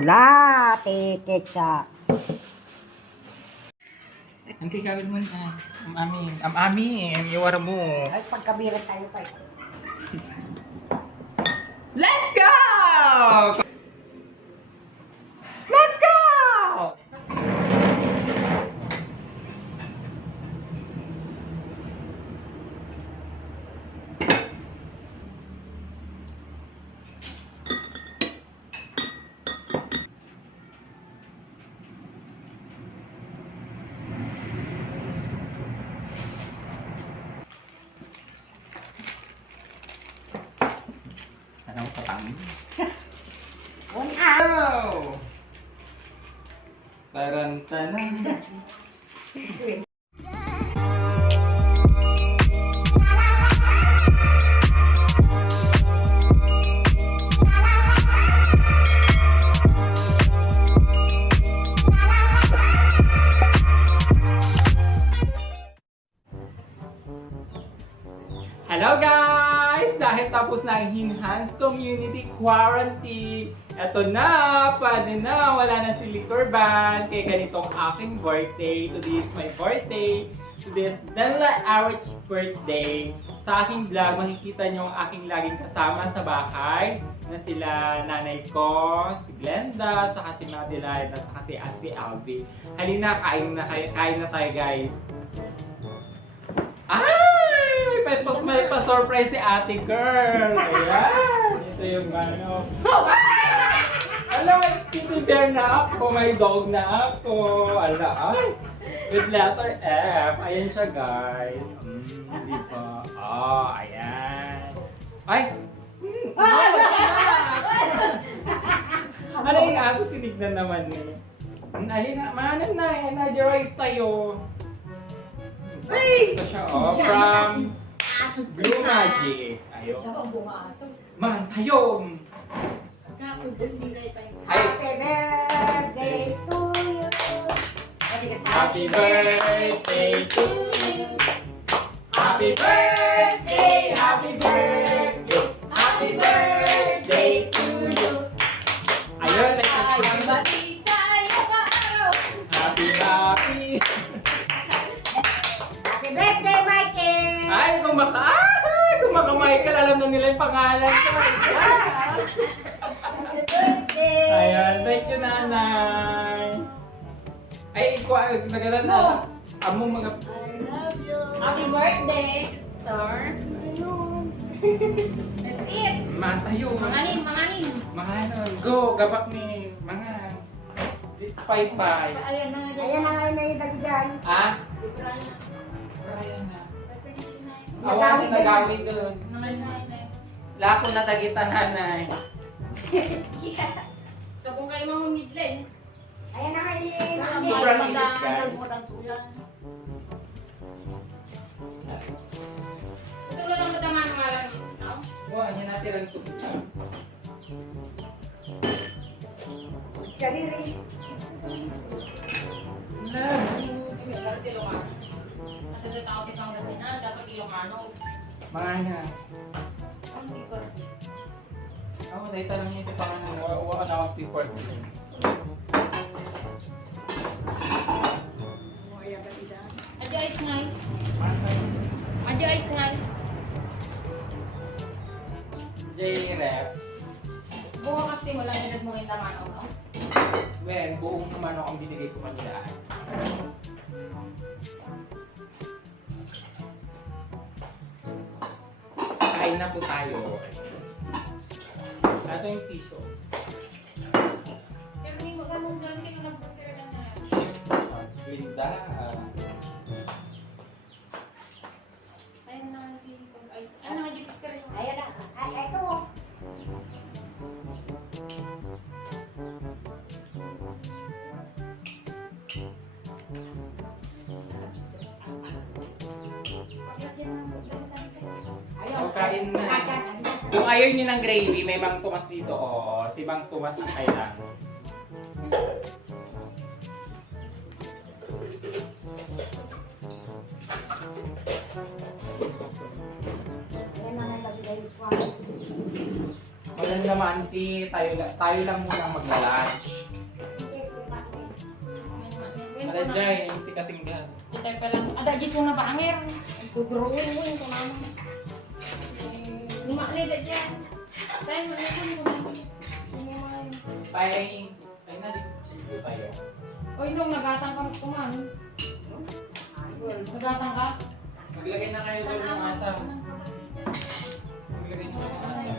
pula, tikik Ang kikawin mo na. Ami, iwar mo. Ay, pagkabiran tayo pa. Let's go! Let's go! Ano ko patangin? Wow! Taran-tanan. Hello guys! Dahil tapos na ang enhanced community quarantine, eto na! Pwede na! Wala na si liquor ban. Kaya ganitong aking birthday. Today is my birthday. Today is Denla Eritch birthday. Sa aking vlog, makikita nyo ang aking laging kasama sa bahay na sila nanay ko, si Glenda, saka si Madeline, at saka si Ate Alvi. Halina, kain na tayo guys. May pa-surprise si ate girl. Ayan. Ito yung Manok. Alam, may kitty bear na ako. May dog na ako. Ala, ay. With letter F. Ayan siya, guys. Di ba? Oh, ayan. Ay! Ano yung aso? Tinignan naman eh. Alina, manan na. Energize tayo. Ito siya, oh. From Blue Magic. Ayun. Man, tayong! Happy birthday to you. Happy birthday to you. Happy birthday, happy birthday, happy birthday to you. Ayun, Bati sa'yo araw. happy. Happy birthday, Michael! Ay, kung maka-Michael, alam na nila yung pangalan ko. Happy birthday! Ayan, thank you, nanay. Ay, nagalan na. Amo mga... I love you! Happy birthday, sister. That's it. Matayo. Manganin. Manganon. Go, gabak ni mangan. It's 5-5. Ayan na ngayon na yung dagdag. Ah? Ayan na. Awan na nagawi doon. Lako na tagitan nanay. So kung kayo mamumidlin, Ayan na ngayon. Sobrang init, guys. ito lang matama ng alam nyo. Wow, yan natin lang ito. Kariri. Love you. Dapat Ilocano. Kasi sa tao si pangasinan, dapat Ilocano. Mga Ang tipper. ako, dahil tanong niyo ito pa nga wala na ako people. Adyo ay ngay. Adyo ay ngay. J-Rep. Buka kasi wala nyo nagmungin taman o no? Well, buong naman ako ang binigay ko kanila. Kain na po tayo. Ito yung tissue. Pero hindi mo ganun dyan, sino nag-prepare ka na yan? Linda. Ayun na, hindi pag-ay. Ano nga yung picture yun? Ayan na. Ay, ito. O, kain na. Kung ayaw nyo ng gravy, may Mang Tomas dito. Oo, si Mang Tomas kailangan. Maganda naman, auntie. Tayo lang muna magla-lunch. Ada Jai, yung si Kasinggan. Kita pa lang. Ada di ko na bangir. Tuguruin ko naman. Lima ni da dyan. Tayo mo na. Ay na din si tayo. Oy, nung nagatang ka kuman. Nagatang ka? Maglagay na kayo doon ng asa. Maglagay na kayo ng asa.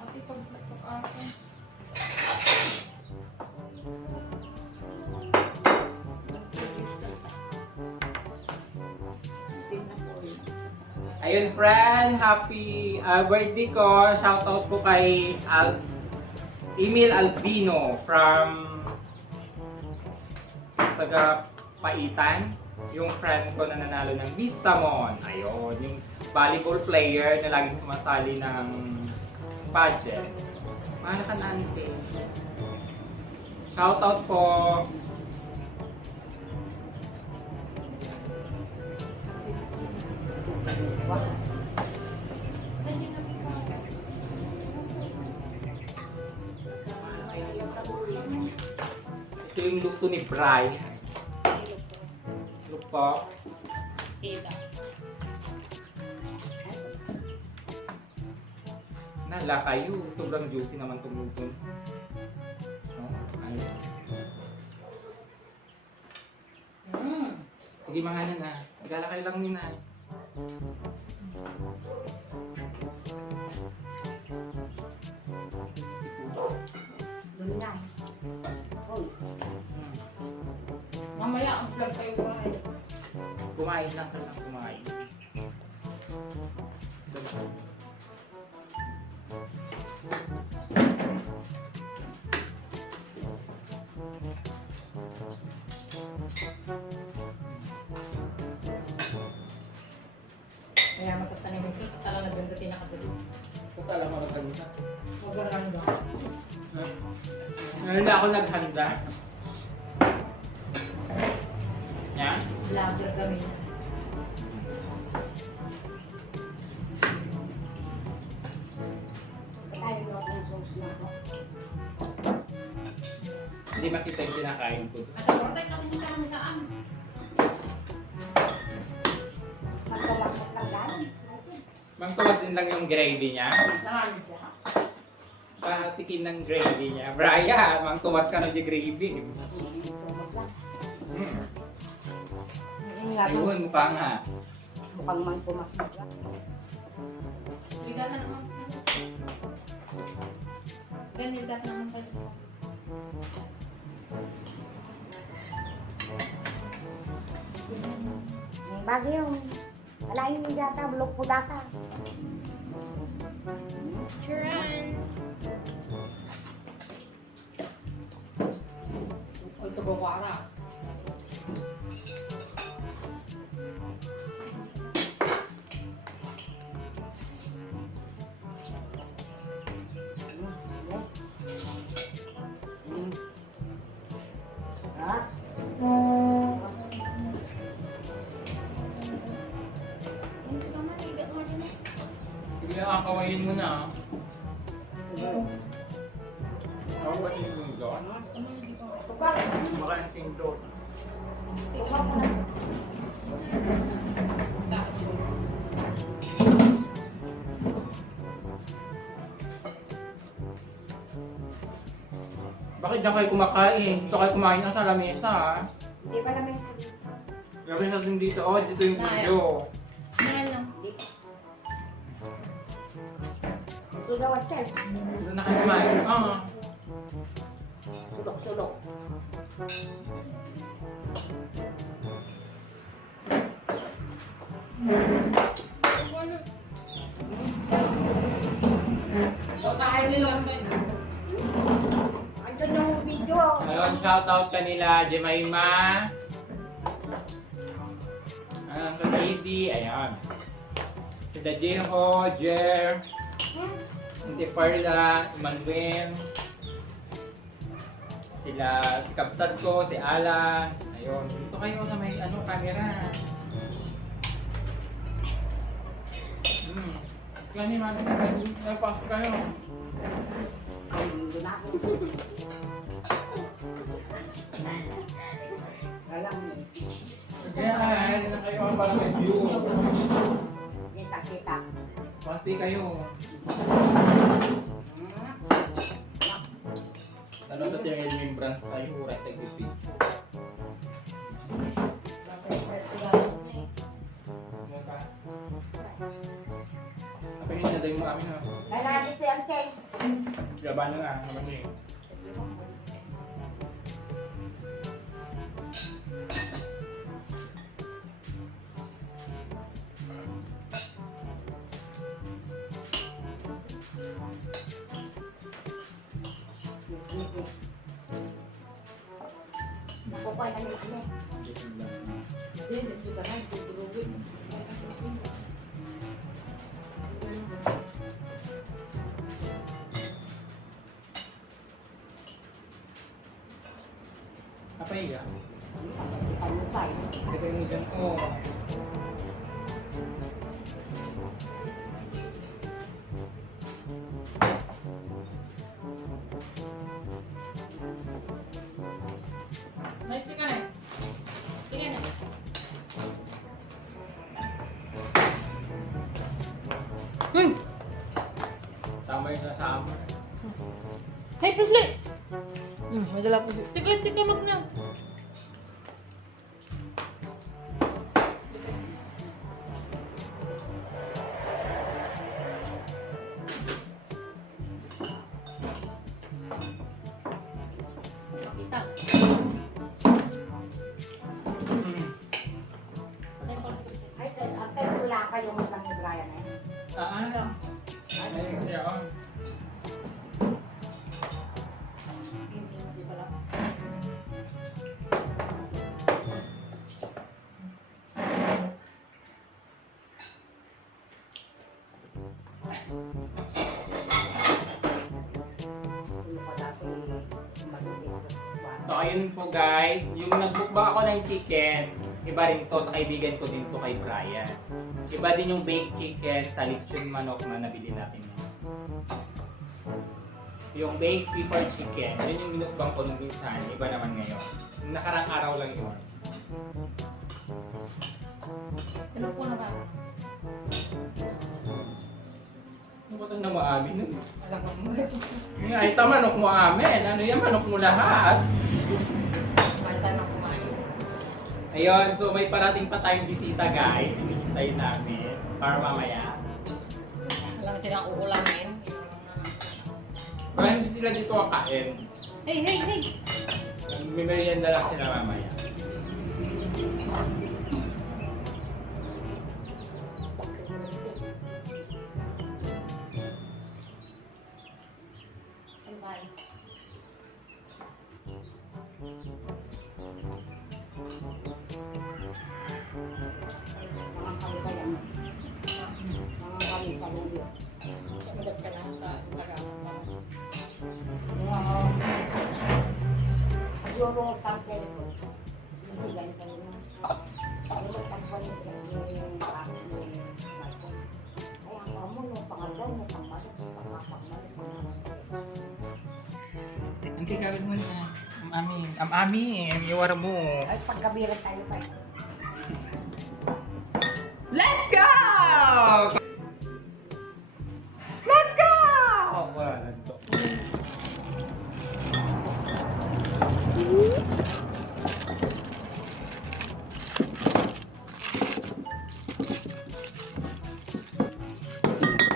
Ate, pagpatok ako. Ayun friend, happy birthday ko. Shoutout ko kay Emil Albino from taga Paitan. Yung friend ko na nanalo ng Vistamon. Ayun, yung volleyball player na laging sumasali ng pageant. Mahal ka na, ante. Shoutout po. Ito yung luto ni Bray. Look po. Nala kayo. Sobrang juicy naman itong luto. Ayun. Sige mga na. Magala kayo lang nina. Mamaya ang vlog kayo kumain. Kumain lang ka lang kumain. Kaya magtatanim yung cake. Tala na ganda tinakatulog. Ito alam mo nagkagisa. Maganda. Ngayon na ako naghanda. Yan? Vlogger kami. Hindi makita yung kinakain ko. At ang ortay natin yung karamitaan. Mangtuwas din lang yung gravy niya. Marami siya. Patikin ng gravy niya. Brian, mangtuwas ka na yung gravy. Ayun, mukha nga. Mukhang mang pumakit. Ligatan naman. Ganiligat naman tayo. Bago yung alayin yung data, bulok po data. Charan! O, ito ko wala. Sige lang, kawain mo na. Kawain mo doon. Makain doon. Bakit dyan kayo kumakain? Dito kayo kumain na sa lamesa ha? Hindi pa naman yung Gawin natin dito. Oh, dito yung video. Yan lang. ikaw at sir. Dito na kayo kumain. Sulok-sulok. Andun yung video. Ngayon, shoutout kanila, Jemima. Ang baby, ayan. Si Dajeho, Jer, si Perla, Emmanuel. Sila, si Kapsat ko, si Alan. Ayun, dito kayo sa may camera. Gani, mati na kayo. Napasok kayo. Ay, hindi na ako. Alam mo. Kaya ay, na kayo para may view. Kita-kita. Pasti kayo. Ano ito yung remembrance tayo? Right, take this picture. Apa yung naday mo kami na? Ay, nandito yan, Chen. Laban na nga, naman niyo. Nakukuha na nila kami. Hindi, dito ka na, tutulugin. Apa iya? Ano pa eh? Ito kayo mo dyan. Oh. Naik ka na. Sige na. Tama yung nasama. Hey, Prisli! Madala po siya. Tika, mag na. Kita. Ay, kaya wala kayong lang ni Brian eh. Ay, kasi ako. Hindi pala. So ayun po guys, yung nag-bookbang ako ng chicken, iba rin to sa kaibigan ko din to kay Brian. Iba din yung baked chicken sa Letson manok na nabili natin. Yung baked pepper chicken, yun yung minukbang ko nung minsan, iba naman ngayon. Yung nakarang araw lang yun. Ano po na ba? Ano ba itong namaamin nun? Alam mo. Yung ay manok mo amin, ano yan, manok mo lahat. Manta na kumain. Ayun, so may parating pa tayong bisita guys, hinihintay namin para mamaya. Alam silang uulamin. Para hindi sila dito kakain. Hey! May merienda lang sila mamaya. Mga kalibayan. Mga kalibayan. Sabagat ka na sa taga. Siguro sampai ko. Hindi ganito na. Pero tagpuan yung aking ay, ang amo no, pangalan mo, pangmalat. Nanti kawin mo na. Am-amin, iwara mo. Ay, pagkabira tayo pa. Let's go! Let's go! Wala na ito.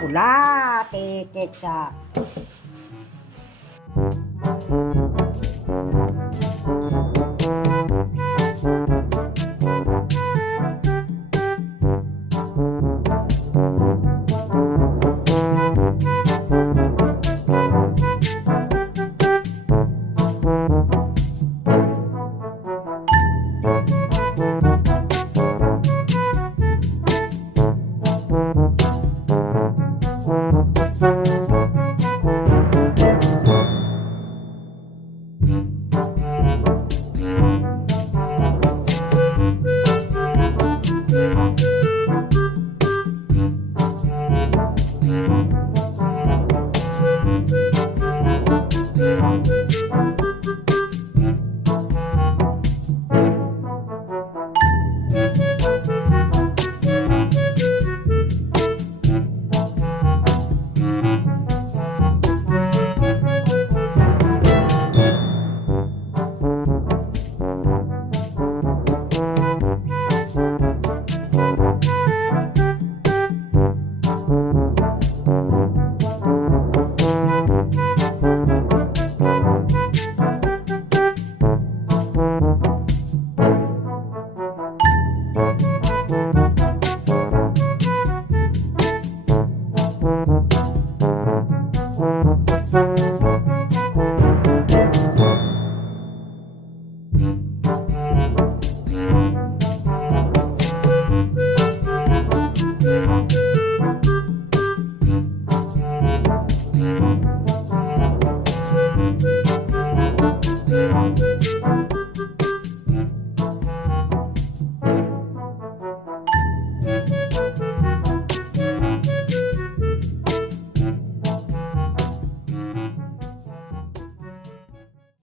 Pula, titik sa